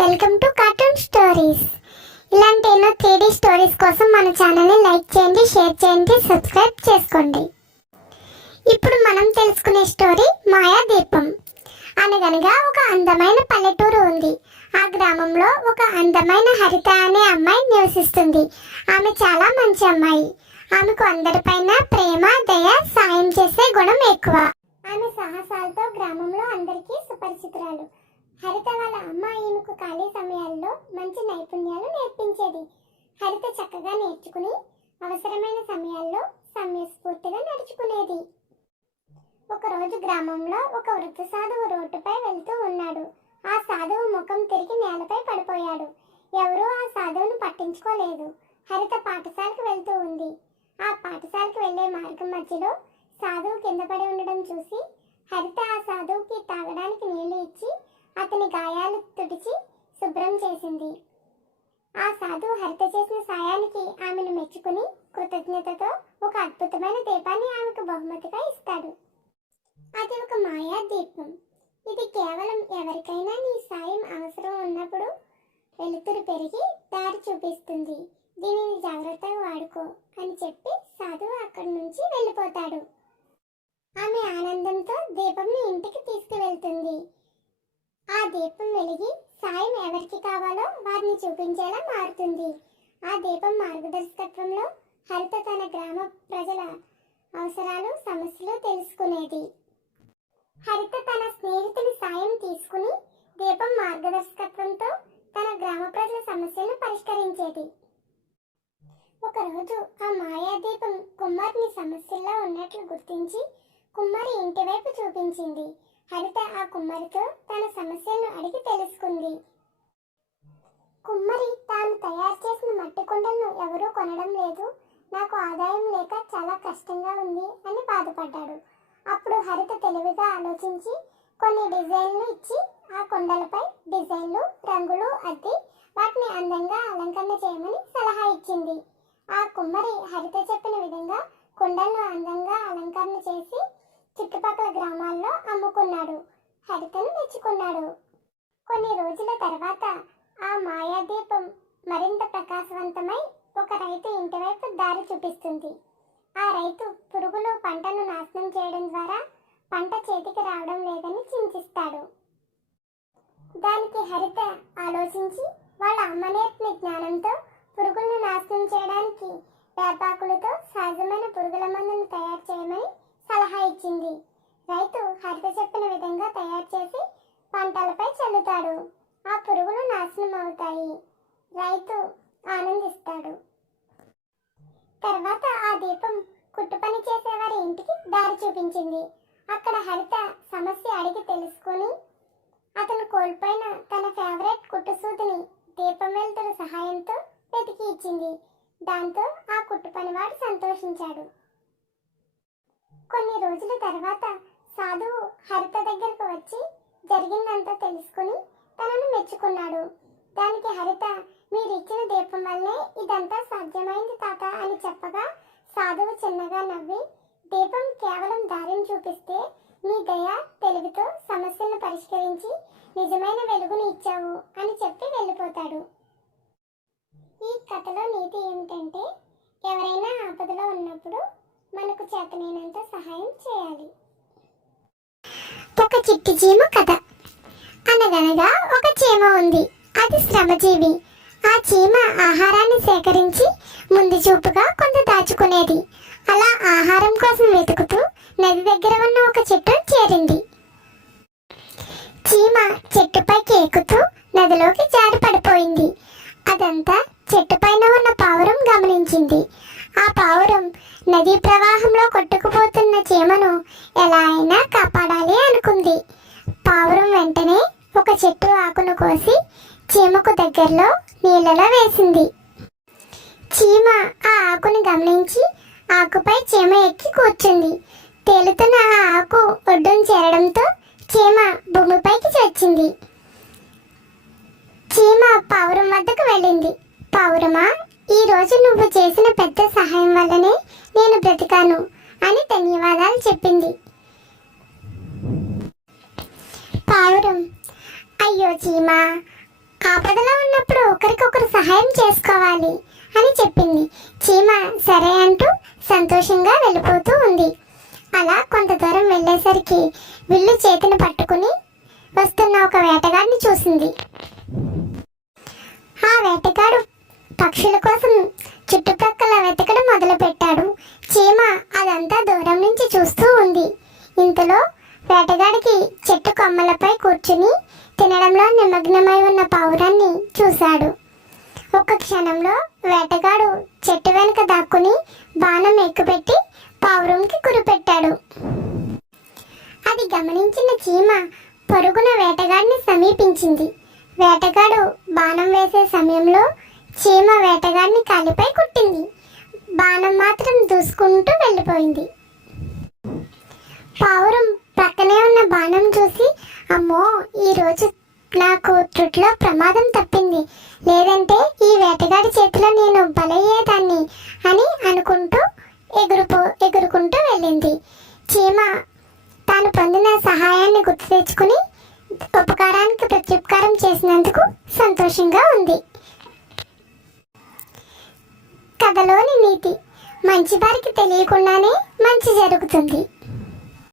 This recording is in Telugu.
Welcome to cartoon stories. ఇలాంటి ఎన్నో 3D స్టోరీస్ కోసం మన ఛానల్ని లైక్ చేయండి, షేర్ చేయండి, సబ్స్క్రైబ్ చేసుకోండి. ఇప్పుడు మనం తెలుసుకునే స్టోరీ మాయాదీపం. అనగనగా ఒక అందమైన పల్లెటూరు ఉంది. ఆ గ్రామంలో ఒక అందమైన హరిత అనే అమ్మాయి నివసిస్తుంది. ఆమె చాలా మంచి అమ్మాయి. ఆమెకు అందరిపైన ప్రేమ, దయ, సాయం చేసే గుణం ఎక్కువ. ఆమె సాహసాలతో గ్రామంలో అందరికీ సుపరిచితురాలు. హరిత వాళ్ళ అమ్మ ఈమెకు ఖాళీ సమయాల్లో మంచి నైపుణ్యాలు నేర్పించేది. హరిత చక్కగా నేర్చుకుని అవసరమైన సమయాల్లో సమయస్ఫూర్తిగా నడుచుకునేది. ఒకరోజు గ్రామంలో ఒక వృద్ధ సాధువు రోడ్డుపై వెళ్తూ ఉన్నాడు. ఆ సాధువు ముఖం తిరిగి నేలపై పడిపోయాడు. ఎవరూ ఆ సాధువును పట్టించుకోలేదు. హరిత పాఠశాలకు వెళ్తూ ఉంది. ఆ పాఠశాలకు వెళ్లే మార్గం మధ్యలో సాధువు కింద పడి ఉండడం చూసి హరిత ఆ సాధువుకి తాగడానికి నీళ్లు ఇచ్చి అతని గాయాలు తుడిచి శుభ్రం చేసింది. ఆ సాధువు హరిత చేసిన సాయానికి ఆమెను మెచ్చుకుని కృతజ్ఞతతో ఒక అద్భుతమైన దీపాన్ని ఆమెకు బహుమతిగా ఇస్తాడు. అది ఒక మాయా దీపం. ఇది కేవలం ఎవరికైనా నీ సాయం అవసరం ఉన్నప్పుడు వెలుతురు పెరిగి దారి చూపిస్తుంది. దీనిని జాగ్రత్తగా వాడుకో అని చెప్పి సాధువు అక్కడి నుంచి వెళ్ళిపోతాడు. ఆమె ఆనందంతో దీపంని ఇంటికి తీసుకువెళ్తుంది. ఆ దీపం వెలిగి సాయం ఎవరికి కావాలో వారిని చూపించేలా మారుతుంది. ఆ దీపం మార్గదర్శకత్వంలో హరిత తన గ్రామ ప్రజల అవసరాలు, సమస్యలు తెలుసుకునేది. హరిత తన స్నేహితుని సాయం తీసుకుని దీపం మార్గదర్శకత్వంతో తన గ్రామ ప్రజల సమస్యలను పరిష్కరించేది. ఒకరోజు ఆ మాయాదీపం కుమారుని సమస్యల్లో ఉన్నట్లు గుర్తించి కుమారి ఇంటి వైపు చూపించింది. హరిత ఆ కుమ్మరితో తన సమస్యలను అడిగి తెలుసుకుంది. కుమ్మరి తాను తయారు చేసిన మట్టి కుండలను ఎవరూ కొనడం లేదు, నాకు ఆదాయం లేక చాలా కష్టంగా ఉంది అని బాధపడ్డాడు. అప్పుడు హరిత తెలివిగా ఆలోచించి కొన్ని డిజైన్లు ఇచ్చి ఆ కుండలపై డిజైన్లు, రంగులు అద్ది వాటిని అందంగా అలంకరణ చేయమని సలహా ఇచ్చింది. ఆ కుమ్మరి హరిత చెప్పిన విధంగా కుండలను అందంగా అలంకరణ చేసి చుట్టుపక్కల గ్రామాల్లో అమ్ముకున్నాడు. హరితను మెచ్చుకున్నాడు. కొన్ని రోజుల తర్వాత ఆ మాయాదీపం మరింత ప్రకాశవంతమై ఒక రైతు ఇంటి వైపు దారి చూపిస్తుంది. ఆ రైతు పురుగులు పంటను నాశనం చేయడం ద్వారా పంట చేతికి రావడం లేదని చింతిస్తాడు. దానికి హరిత ఆలోచించి వాళ్ళ అమ్మ నేర్పిన జ్ఞానంతో పురుగులను నాశనం చేయడానికి వేపాకులతో సహజమైన పురుగుల మందును తయారు చేయమని సలహా ఇచ్చింది. రైతు హరిత చెప్పిన విధంగా తయారు చేసి పంటలపై చల్లుతాడు. ఆ పురుగులు నాశనం అవుతాయి. రైతు ఆనందిస్తాడు. తర్వాత ఆ దీపం కుట్టు పని చేసేవారి ఇంటికి దారి చూపించింది. అక్కడ హరిత సమస్య అడిగి తెలుసుకొని అతను కోల్పోయిన తన ఫేవరెట్ కుట్టు సూదిని దీపం వెలుతురు సహాయంతో వెతికి ఇచ్చింది. దాంతో ఆ కుట్టు పనివాడు సంతోషించాడు. కొన్ని రోజుల తర్వాత సాధువు హరిత దగ్గరకు వచ్చి జరిగిందంతా తెలుసుకుని తనను మెచ్చుకున్నాడు. దానికి హరిత, మీరిచ్చిన దీపం వల్లే ఇదంతా సాధ్యమైంది తాత అని చెప్పగా సాధువు చిన్నగా నవ్వి, దీపం కేవలం దారిని చూపిస్తే నీ దయ, తెలివితో సమస్యలను పరిష్కరించి నిజమైన వెలుగుని ఇచ్చావు అని చెప్పి వెళ్ళిపోతాడు. ఈ కథలో నీతి ఏమిటంటే ఎవరైనా ఆపదలో ఉన్నప్పుడు మనకు చేతనైనంత సహాయం చేయాలి. ఒక చిట్టి చీమ కథ. అనగనగా ఒక చీమ ఉంది. అది శ్రమజీవి. ఆ చీమ ఆహారాన్ని సేకరించి ముందు చూపుగా కొంత దాచుకునేది. అలా ఆహారం కోసం వెతుకుతూ నది దగ్గర ఉన్న ఒక చెట్టును చేరింది. చీమ చెట్టుపైకి ఎక్కుతూ నదిలోకి జారి పడిపోయింది. అదంతా చెట్టుపైన ఉన్న పావురం గమనించింది. ఆ పావురం నదీ ప్రవాహంలో కొట్టుకుపోతున్న చీమను ఎలా అయినా కాపాడాలి అనుకుంది. పావురం వెంటనే ఒక చెట్టు ఆకును కోసి చీమకు దగ్గరలో నీళ్ళలో వేసింది. చీమ ఆ ఆకుని గమనించి ఆకుపై చీమ ఎక్కి కూర్చుంది. తేలుతున్న ఆ ఆకు ఒడ్డును చేరడంతో చీమ భూమిపైకి చచ్చింది. చీమ పావురం వద్దకు వెళ్ళింది. పావురమా, ఈ రోజు నువ్వు చేసిన పెద్ద సహాయం వల్లనే నేను బ్రతికాను అని ధన్యవాదాలు చెప్పింది. పావురం, అయ్యో చీమ, ఆపదలో ఉన్నప్పుడు ఒకరికొకరు సహాయం చేసుకోవాలి అని చెప్పింది. చీమ సరే అంటూ సంతోషంగా వెళ్ళిపోతూ ఉంది. అలా కొంత దూరం వెళ్ళేసరికి విల్లు చేతిని పట్టుకుని వస్తున్న ఒక వేటగాడిని చూసింది. ఆ వేటగాడు పక్షుల కోసం చుట్టుప్రక్కల వెతకడం మొదలుపెట్టాడు. చీమ అదంతా దూరం నుంచి చూస్తూ ఉంది. ఇంతలో వేటగాడికి చెట్టు కొమ్మలపై కూర్చుని తినడంలో నిమగ్నమై ఉన్న పావురాన్ని చూశాడు. ఒక్క క్షణంలో వేటగాడు చెట్టు వెనుక దాక్కుని బాణం ఎక్కుపెట్టి పావురంకి కురిపెట్టాడు. అది గమనించిన చీమ పరుగున వేటగాడిని సమీపించింది. వేటగాడు బాణం వేసే సమయంలో చీమ వేటగాడిని కాలిపై కుట్టింది. బాణం మాత్రం దూసుకుంటూ వెళ్ళిపోయింది. పావురం పక్కనే ఉన్న బాణం చూసి, అమ్మో, ఈరోజు నాకు త్రుట్లో ప్రమాదం తప్పింది, లేదంటే ఈ వేటగాడి చేతిలో నేను బలయ్యేదాన్ని అని అనుకుంటూ ఎగురుకుంటూ వెళ్ళింది. చీమ తాను పొందిన సహాయాన్ని గుర్తు తెచ్చుకుని ఉపకారానికి ప్రత్యుపకారం చేసినందుకు సంతోషంగా ఉంది. కథలోని నీతి: మంచి వారికి తెలియకుండానే మంచి జరుగుతుంది.